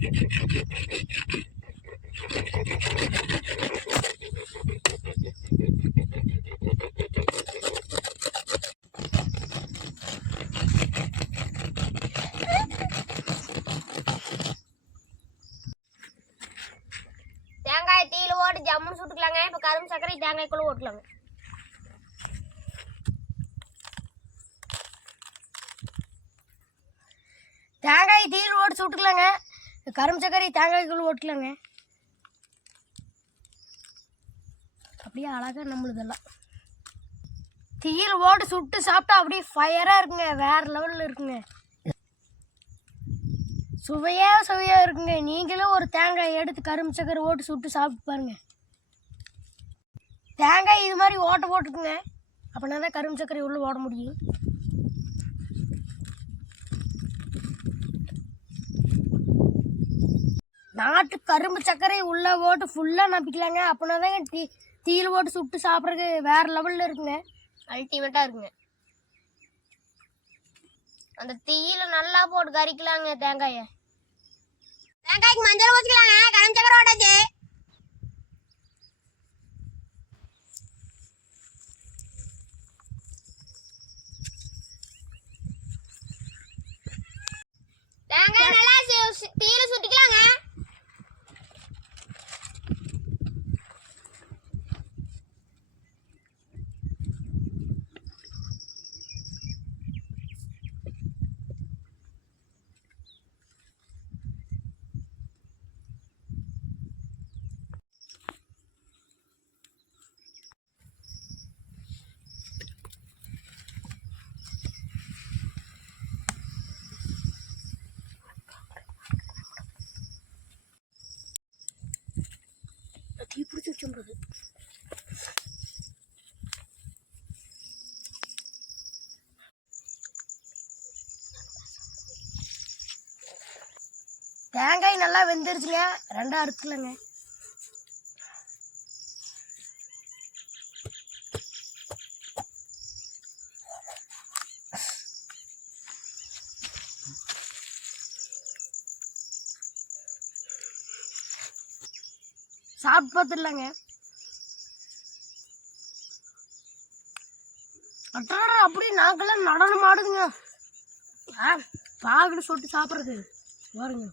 தேங்காய் தீயில ஓட்டு ஜம்முன்னு சுட்டுக்கலாங்க. இப்போ கரும்பு சர்க்கரை தேங்காய்க்குள்ள ஓட்டலாங்க. தேங்காய் தீயில ஓட்டு சுட்டுக்கலாங்க. கரும்பு சர்க்கரை தேங்காய்க்குள்ள ஓட்டலாங்க. அப்படியே அழகா நம்மளுதெல்லாம் தீயில ஓட்டு சுட்டு சாப்பிட்டா அப்படியே ஃபயரா இருக்குங்க. வேற லெவல்ல இருக்குங்க. சுவையா இருக்குங்க. நீங்களும் ஒரு தேங்காய் எடுத்து கரும்பு சக்கரை ஓட்டு சுட்டு சாப்பிட்டு பாருங்க. தேங்காய் இது மாதிரி ஓட்ட போட்டுக்குங்க. அப்படின்னா தான் கரும்பு சக்கரை உள்ள ஓட முடியும். நாட்டு கரும்பு சக்கரை உள்ள ஓட்டு ஃபுல்லாக நம்பிக்கலாங்க. அப்படின்னா தாங்க தீயில ஓட்டு சுட்டு சாப்பிட்றதுக்கு வேற லெவலில் இருக்குங்க. அல்டிமேட்டாக இருக்குங்க. அந்த தீயில நல்லா போட்டு கறிக்கலாங்க. தேங்காய்க்கு மஞ்சள் ஊற்றிக்கலாங்க. கரும்பு சக்கரை ஓட்டாச்சு. தேங்காய் நல்லா தீயில சுட்டிக்கலாங்க. தீ பிடிச்சி வச்சுன்றது. தேங்காய் நல்லா வெந்துருச்சுங்க. ரெண்டா இருக்குல்லங்க. சாப்பிட்டு பார்த்துடலாங்க. அட்டாடா அப்படியே நாக்கெல்லாம் நடனம் ஆடுதுங்க. பாகுன்னு சொல்லிட்டு சாப்பிட்றது பாருங்க.